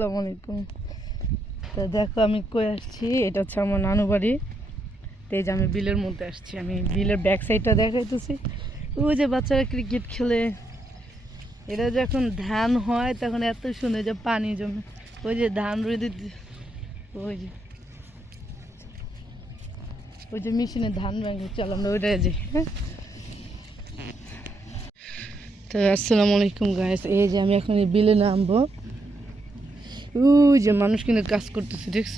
আসসালামু আলাইকুম তো দেখো আমি কই আসছি, এটা হচ্ছে আমার নানু বাড়ি। তো এই যে আমি বিলের মধ্যে আসছি, আমি বিলের ব্যাক সাইডটা দেখাইতেছি। ওই যে বাচ্চারা ক্রিকেট খেলে এটা যখন ধান হয় তখন এত সুন্দর যে পানি জমে। ওই যে ধান রোদে ওই যে। ওই যে মেশিনে ধান ব্যাঙ্গে চল আমরা ওইটা যে হ্যাঁ? তো আসসালামু আলাইকুম গাইস এই যে আমি এখন এই বিলে নামবো। ওই যে মানুষ কিন্তু কাজ করতেছে, দেখছ?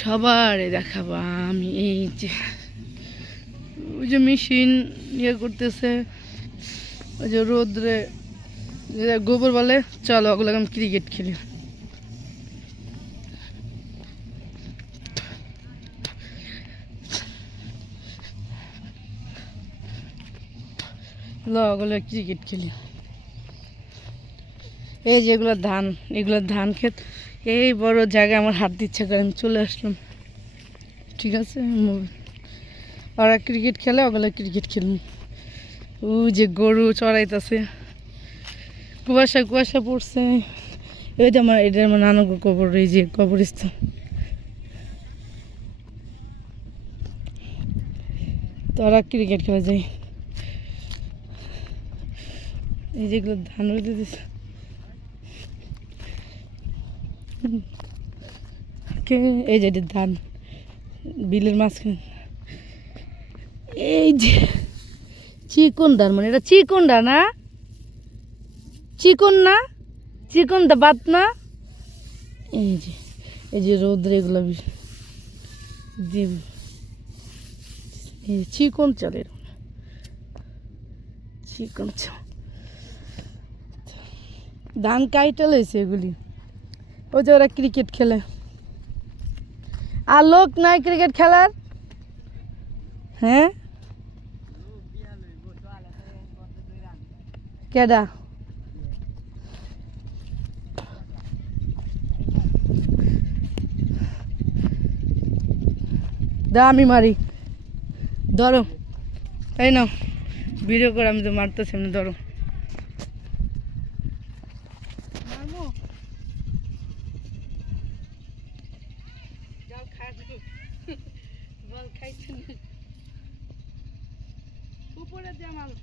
সবারে দেখাবো আমি, এই যে। ওই যে মেশিন ইয়ে করতেছে, ওই যে রোদ্রে গোবর বলে, চলো ওগুলো আমি ক্রিকেট খেলি। ওগুলো ক্রিকেট খেলি। এই যেগুলো ধান, এগুলো ধান ক্ষেত। এই বড় জায়গায় আমার হাত দিচ্ছে করে আমি চলে আসলাম। ঠিক আছে ওরা ক্রিকেট খেলে, ওগুলো ক্রিকেট খেলুন ও যে গরু চড়াইতেছে। কুয়াশা কুয়াশা পড়ছে। এই যে আমার এটা আমার নানক কবর, এই যে কবরস্থান। তো ওরা ক্রিকেট খেলা যায় এই যেগুলো ধান রইতে দিছে কে এই যে ধান, বিলের মাঝখানে। এই যে চিকন ধান মানে এটা চিকন দা না? চিকন না? চিকন দা বাত না? এই যে এই যে রোদ্রে এগুলো চিকন চালের চিকন চাল। ধান কাইটা লইছে এগুলি। ওই যে ওরা ক্রিকেট খেলে। আর লোক নাই ক্রিকেট খেলার? হ্যাঁ? কেডা? দা আমি মারি। ধরো। তাই না ভিডিও করে আমি তো মারতেছি এমনি ধরো মারমু? যাও খাসবো বল খাইছেন উপরে দিয়ে মারো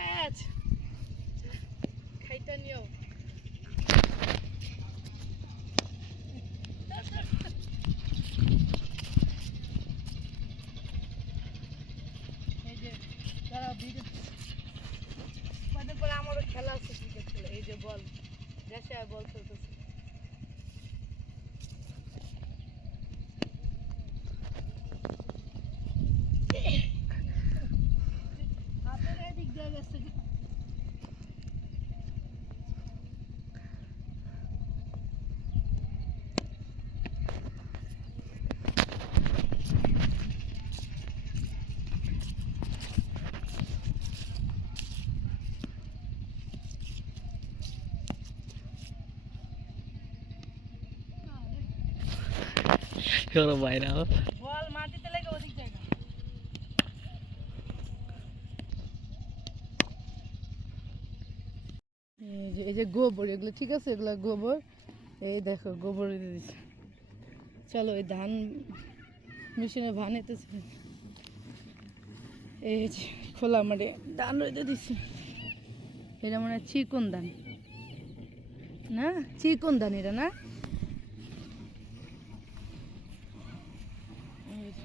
ক্যাচ খাইতে নিও এই যে দাঁড়াও ভিডিও কদিন পরে আমারও খেলা আছে ক্রিকেট খেলা এই যে বল দেশে আর বল খেলতেছে হাতের এদিক দিয়ে গেছে Main apa? বল মাটিতে লেগে ওদিক এই যে গোবর এগুলো ঠিক আছে? এগুলো গোবর। এই দেখো গোবর দিচ্ছে চলো এই ধান মেশিনে ভান এতেছে এই যে খোলা মাঠে ধান রইতে দিচ্ছে এটা মনে হয় চিকন ধান। না? চিকন ধান এটা না এই যে।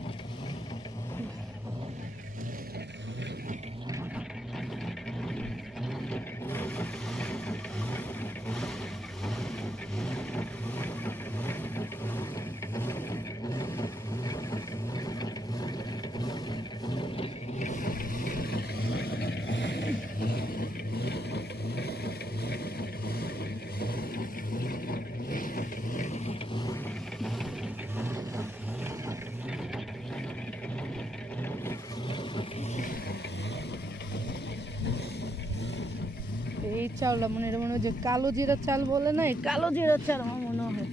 চাউল মানে এটা মনে হয় যে কালো জিরা চাল বলে না কালো জিরা চাল আমার মনে হয়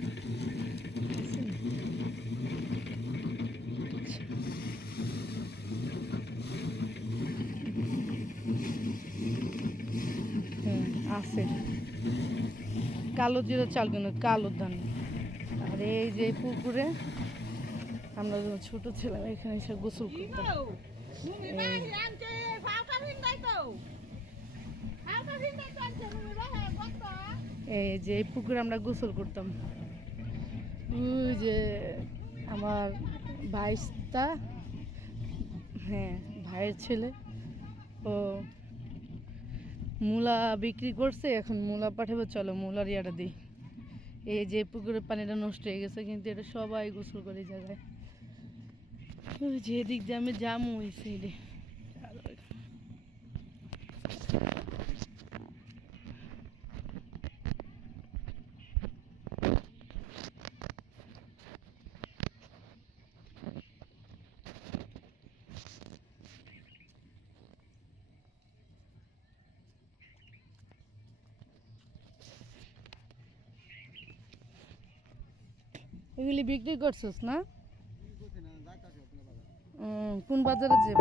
আছে কালো জিরা চাল কিন্তু কালো ধান আর এই যে পুকুরে আমরা যখন ছোটো ছিলাম এখানে এসে গোসল করতাম এই যে পুকুরে আমরা গোসল করতাম। ওই যে আমার ভাইসটা হ্যাঁ ভাইয়ের ছেলে, ও মূলা বিক্রি করছে, এখন মূলা পাঠাবো, চলো মূলার ইয়াটা দিই। এই যে পুকুরের পানিটা নষ্ট হয়ে গেছে, কিন্তু এটা সবাই গোসল করে জায়গায় যেদিক দিয়ে আমি জামু ওই সাইডে এগুলি বিক্রি করছিস না? কোন বাজারে যাব?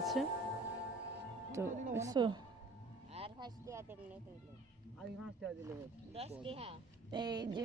আছে। তো এসো এই যে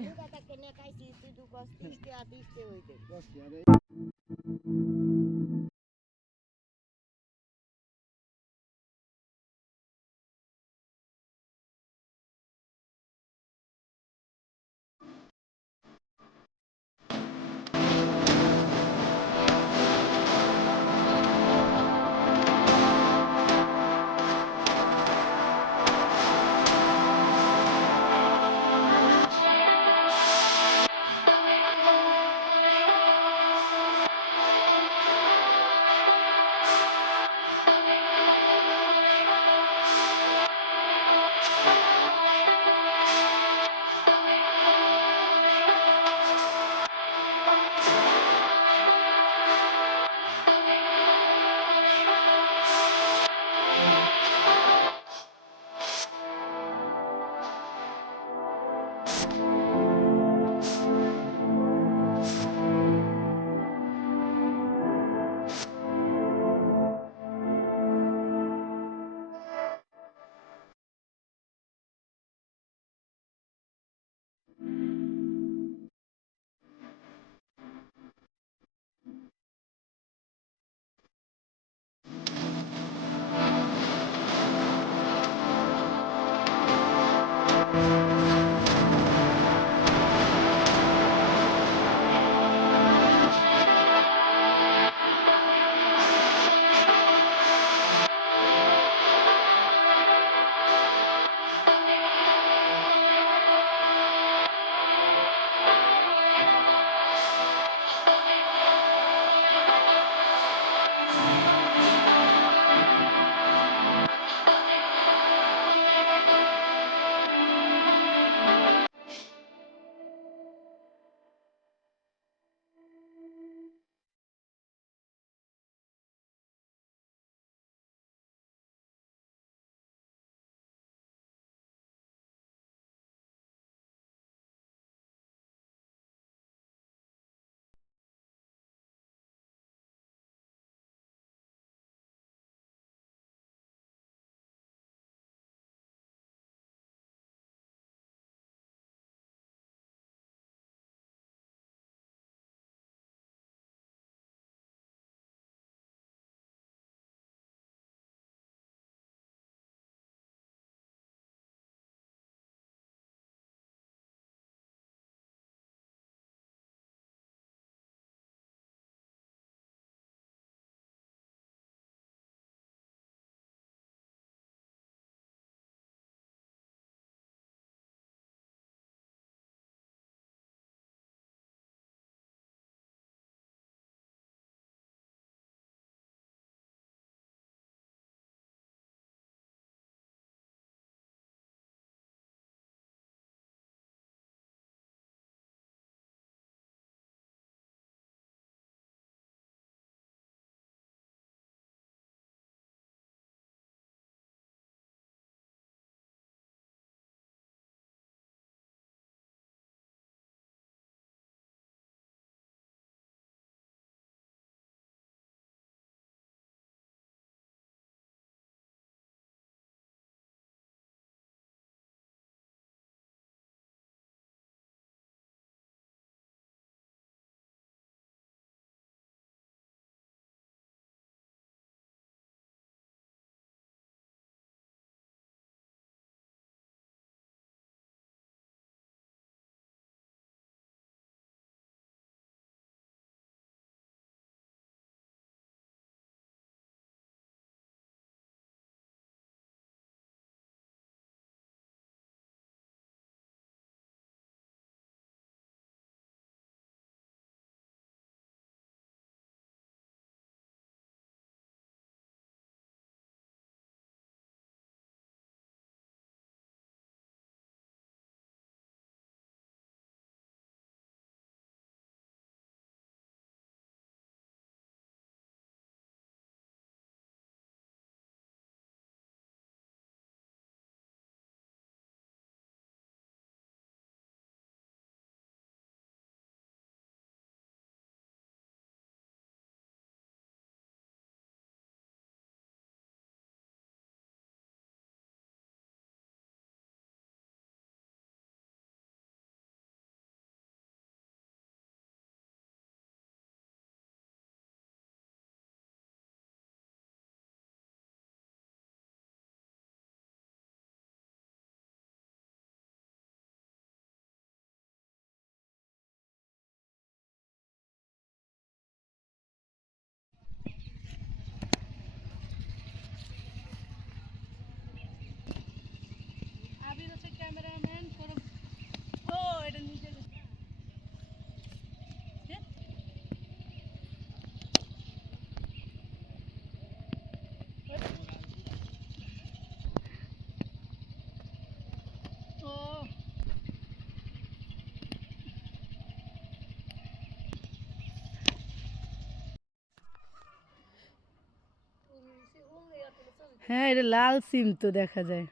হ্যাঁ এটা লাল সিম তো দেখা যায়।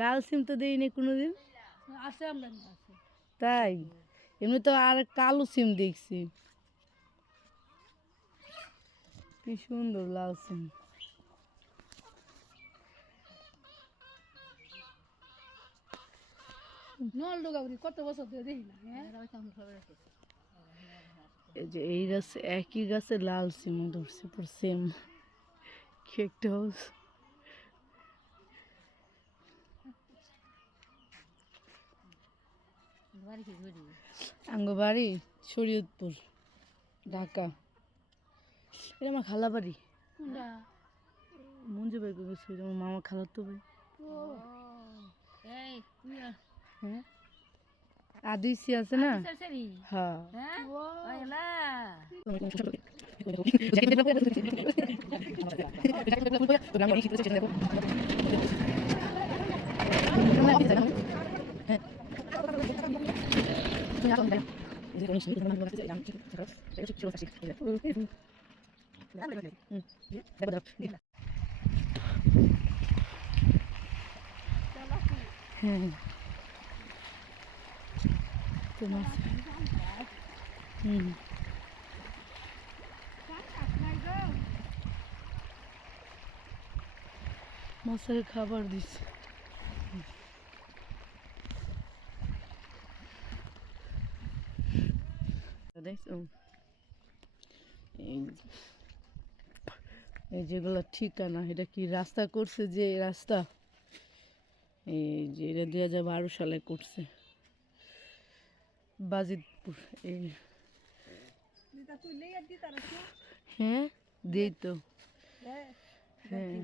লাল সিম তো দেইনি কোনোদিন? আছে আমরা তাই? এমনি তো আর কালো সিম দেখছি। কি সুন্দর লাল সিম। কত বছর ধরে দেখি না হ্যাঁ? এই যে এই গাছে একই গাছে লাল সিম ধরছে পুরো সেম কি একটা। আঙ্গ বাড়ি শরীয়তপুর ঢাকা। এটা আমার খালা বাড়ি মঞ্জু ভাই গেছে? আমার মামা খালার তো ভাই হ্যাঁ? আদিসি আছে না? সরি হ্যাঁ। হ্যাঁ ওইলা হ্যাঁ তোমার হুম মাছের খাবার দিচ্ছে। দেখছ? এই এই যেগুলো ঠিকানা এটা কি রাস্তা করছে যে রাস্তা? এই যে এটা দুই হাজার বারো সালে করছে। বাজিতপুর এই। হ্যাঁ দিই তো। হ্যাঁ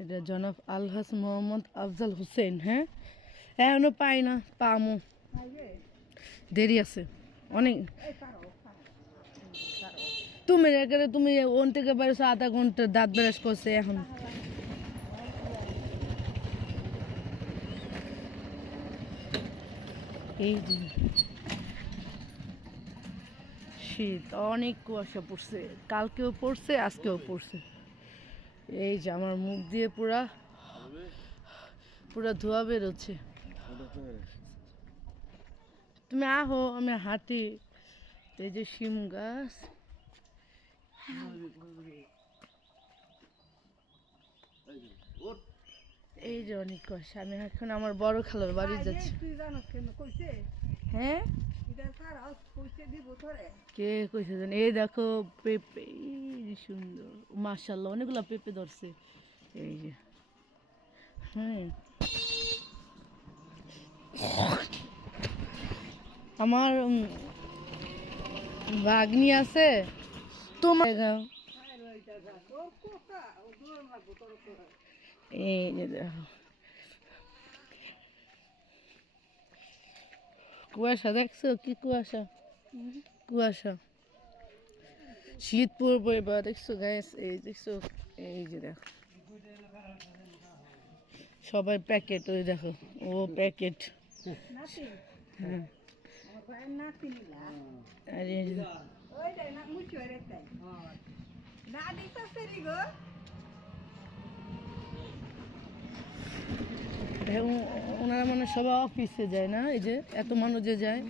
এটা জনাব আলহাস মোহাম্মদ আফজাল হোসেন হ্যাঁ? এখনও পাই না, পামো। দেরি আছে। অনেক। তুমি এখানে তুমি ওন থেকে বেরোছো আধা ঘণ্টা দাঁত ব্রাশ করছে এখন। এই যে। শীত, অনেক কুয়াশা পড়ছে। কালকেও পড়ছে, আজকেও পড়ছে। এই যে আমার মুখ দিয়ে পুরা পুরা ধোয়া বেরোচ্ছে। তুমি আহো আমি হাঁটি। এই যে শিম গাছ। এই যে অনেক কুয়াশা আমি এখন আমার বড় খালার বাড়ি যাচ্ছি। হ্যাঁ? কে কইছে জানি? এই দেখো পেঁপে সুন্দর। মাশাল্লাহ অনেকগুলো পেঁপে ধরছে। এই যে। হ্যাঁ। আমার ভাগ্নি আছে। তোমার এই যে দেখো। কুয়াশা দেখছ? কি কুয়াশা? কুয়াশা। শীত পড়বে এবার, দেখছ গ্যাস এই দেখছ, এই যে দেখো। সবাই প্যাকেট ওই দেখো, ও প্যাকেট হ্যাঁ আর না মুচো রে তাই না দিতা সেরি গো দেখো, ওনারা মানে সবাই অফিসে যায় না? এই যে এত মানুষ যে যায়?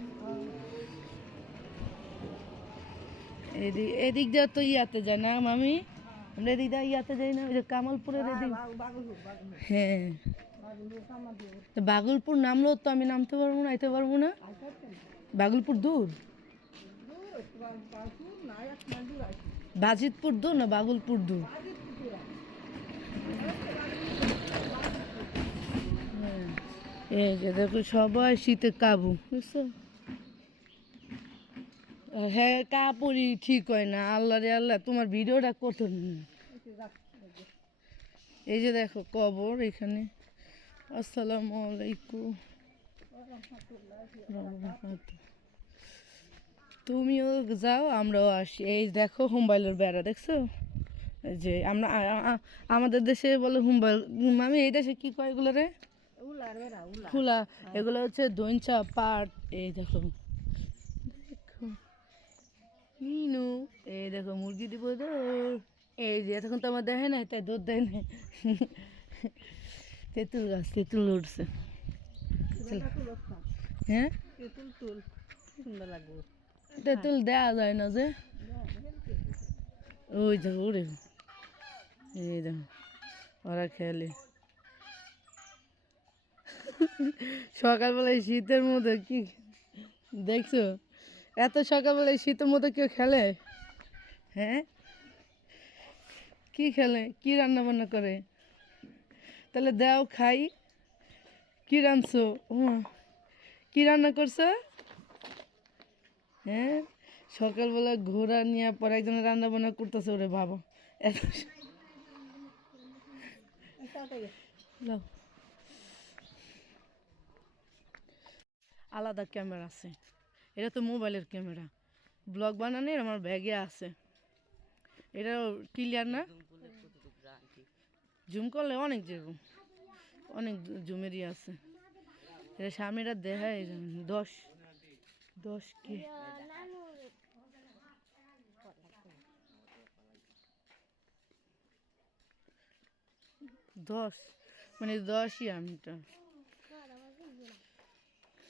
এদিক এদিক দিয়ে তো ইয়াতে যায় না মামি? আমরা এদিক দিয়ে ইয়াতে যাই না ওই যে কামালপুরের এদিক। হ্যাঁ। কামা দিও তো বাগলপুর নামলেও তো আমি নামতে পারব না আইতে পারব না? বাগলপুর দূর? বাজিতপুর দূর না বাগলপুর দূর হ্যাঁ। এই যে দেখো সবাই শীতে কাবু, বুঝছ? হ্যাঁ কাপড়ই ঠিক হয় না। আল্লাহ রে আল্লাহ, তোমার ভিডিওটা কত এই যে দেখো কবর এখানে। আসসালামু আলাইকুম। তুমিও যাও, আমরাও আসি। এই দেখো মোবাইলের বেড়া, দেখছ? যে আমরা আমাদের দেশে বলে মোবাইল আমি এই দেশে কি কয় এগুলো রে? খোলা এগুলো হচ্ছে দইঞ্চা পাট এই দেখো। দেখো। মিনু এই দেখো মুরগি দিব দৌড় এই যে এতক্ষণ তো আমার দেখে নাই তাই দুধ দেয় নাই। তেঁতুল গাছ তেঁতুল উঠছে। হ্যাঁ? তেঁতুল দেওয়া যায় না যে। ওই দেখো উড়ে। এই দেখো ওরা খেলে। সকালবেলায় শীতের মধ্যে কি দেখছ? এত সকালবেলায় শীতের মধ্যে কেউ খেলে? হ্যাঁ? কি খেলে? কি রান্না বান্না করে? তাহলে দাও খাই। কি রাঁধছো? কি রান্না করছ? হ্যাঁ? সকালবেলা ঘোরা নিয়ে পরে একজন রান্না বান্না করতেছে ওরে বাবা। এত আলাদা ক্যামেরা আছে। এটা তো মোবাইলের ক্যামেরা। ব্লগ বানানোর আমার ব্যাগে আছে। এটা ক্লিয়ার না? জুম করলে অনেক যেরকম অনেক জুমেরই আছে। এটা সামনেটা দেখায় দশ দশ কে। দশ। মানে দশই আমিটা হ্যাঁ কইলে শুনব কইলে আবার কেন না শুনব হুম। না ঠিক শুনব আল্লাহকে মোবাইলে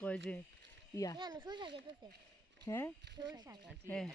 কয় যে ইয়া হ্যাঁ হ্যাঁ